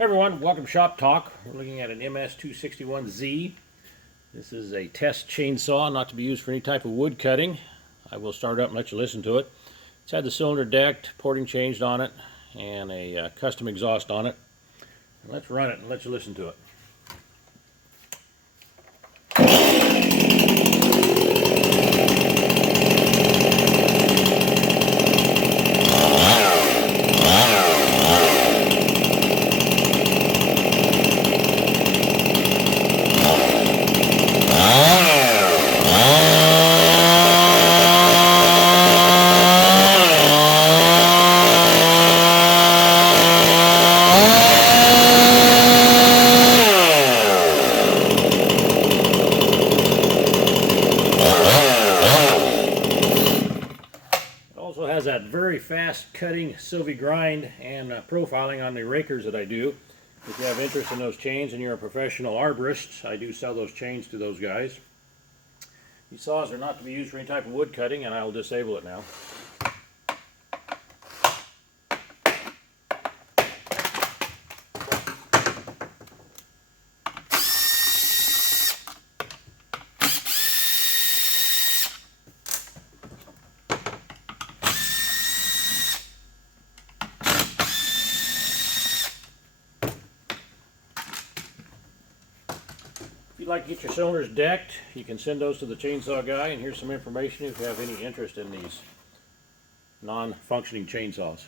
Hey everyone, welcome to Shop Talk. We're looking at an MS 261Z. This is a test chainsaw, not to be used for any type of wood cutting. I will start up and let you listen to it. It's had the cylinder decked, porting changed on it, and a custom exhaust on it. And let's run it and let you listen to it. Also has that very fast cutting Sylvie grind and profiling on the rakers that I do. If you have interest in those chains and you're a professional arborist, I do sell those chains to those guys. These saws are not to be used for any type of wood cutting, and I'll disable it now. If you'd like to get your cylinders decked, you can send those to the chainsaw guy, and here's some information if you have any interest in these non-functioning chainsaws.